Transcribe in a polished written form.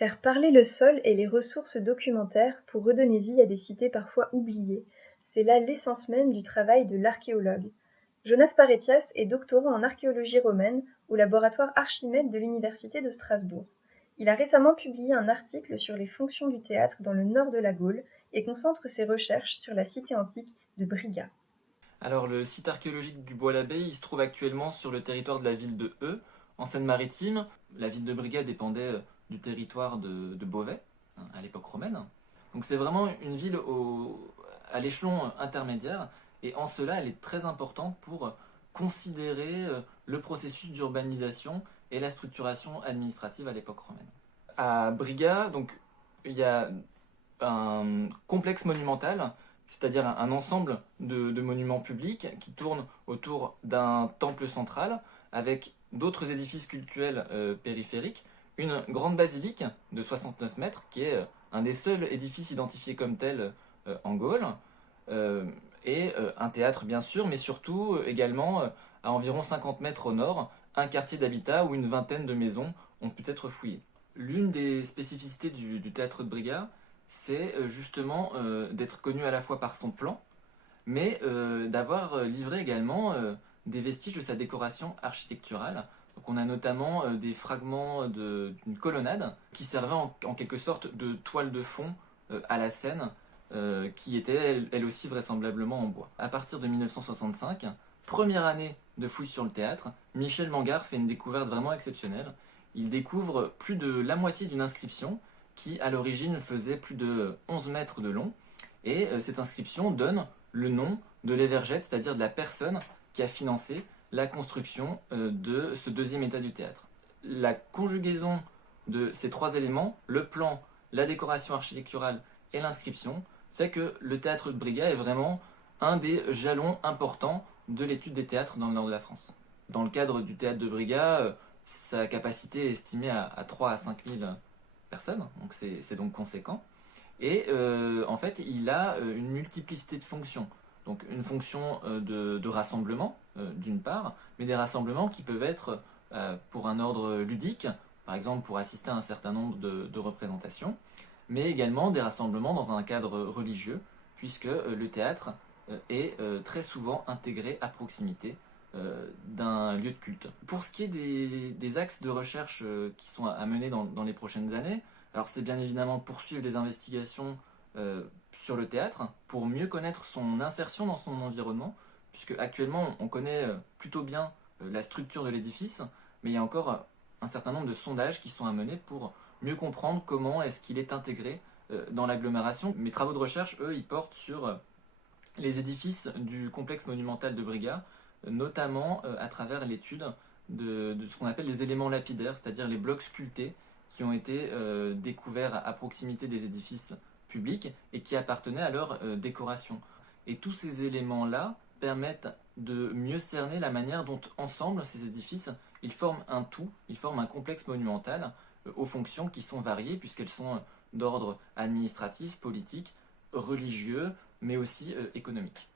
Faire parler le sol et les ressources documentaires pour redonner vie à des cités parfois oubliées, c'est là l'essence même du travail de l'archéologue. Jonas Paretias est doctorant en archéologie romaine au laboratoire Archimède de l'Université de Strasbourg. Il a récemment publié un article sur les fonctions du théâtre dans le nord de la Gaule et concentre ses recherches sur la cité antique de Briga. Alors, le site archéologique du Bois-l'Abbé, il se trouve actuellement sur le territoire de la ville de Eu, en Seine-Maritime. La ville de Briga dépendait du territoire de Beauvais, hein, à l'époque romaine. Donc c'est vraiment une ville à l'échelon intermédiaire, et en cela, elle est très importante pour considérer le processus d'urbanisation et la structuration administrative à l'époque romaine. À Briga, donc, il y a un complexe monumental, c'est-à-dire un ensemble de monuments publics qui tournent autour d'un temple central avec d'autres édifices cultuels périphériques, une grande basilique de 69 mètres qui est un des seuls édifices identifiés comme tel en Gaule, euh, et un théâtre bien sûr, mais surtout également à environ 50 mètres au nord, un quartier d'habitat où une vingtaine de maisons ont pu être fouillées. L'une des spécificités du théâtre de Briga, c'est justement d'être connu à la fois par son plan, mais d'avoir livré également des vestiges de sa décoration architecturale. Donc on a notamment des fragments d'une colonnade qui servait en quelque sorte de toile de fond à la scène, qui était elle aussi vraisemblablement en bois. À partir de 1965, première année de fouilles sur le théâtre, Michel Mangard fait une découverte vraiment exceptionnelle. Il découvre plus de la moitié d'une inscription qui à l'origine faisait plus de 11 mètres de long, et cette inscription donne le nom de l'Evergette, c'est-à-dire de la personne qui a financé la construction de ce deuxième état du théâtre. La conjugaison de ces trois éléments, le plan, la décoration architecturale et l'inscription, fait que le théâtre de Briga est vraiment un des jalons importants de l'étude des théâtres dans le nord de la France. Dans le cadre du théâtre de Briga, sa capacité est estimée à 3 à 5 000 personnes, donc c'est donc conséquent. Et en fait, il a une multiplicité de fonctions. Donc une fonction de rassemblement, d'une part, mais des rassemblements qui peuvent être pour un ordre ludique, par exemple pour assister à un certain nombre de représentations, mais également des rassemblements dans un cadre religieux, puisque le théâtre est très souvent intégré à proximité d'un lieu de culte. Pour ce qui est des axes de recherche qui sont à mener dans les prochaines années, alors c'est bien évidemment poursuivre des investigations sur le théâtre pour mieux connaître son insertion dans son environnement, puisque actuellement on connaît plutôt bien la structure de l'édifice, mais il y a encore un certain nombre de sondages qui sont à mener pour mieux comprendre comment est-ce qu'il est intégré dans l'agglomération. Mes travaux de recherche, eux, ils portent sur les édifices du complexe monumental de Briga, notamment à travers l'étude de ce qu'on appelle les éléments lapidaires, c'est-à-dire les blocs sculptés qui ont été découverts à proximité des édifices publics et qui appartenaient à leur décoration. Et tous ces éléments-là permettent de mieux cerner la manière dont ensemble ces édifices ils forment un tout, ils forment un complexe monumental aux fonctions qui sont variées puisqu'elles sont d'ordre administratif, politique, religieux, mais aussi économique.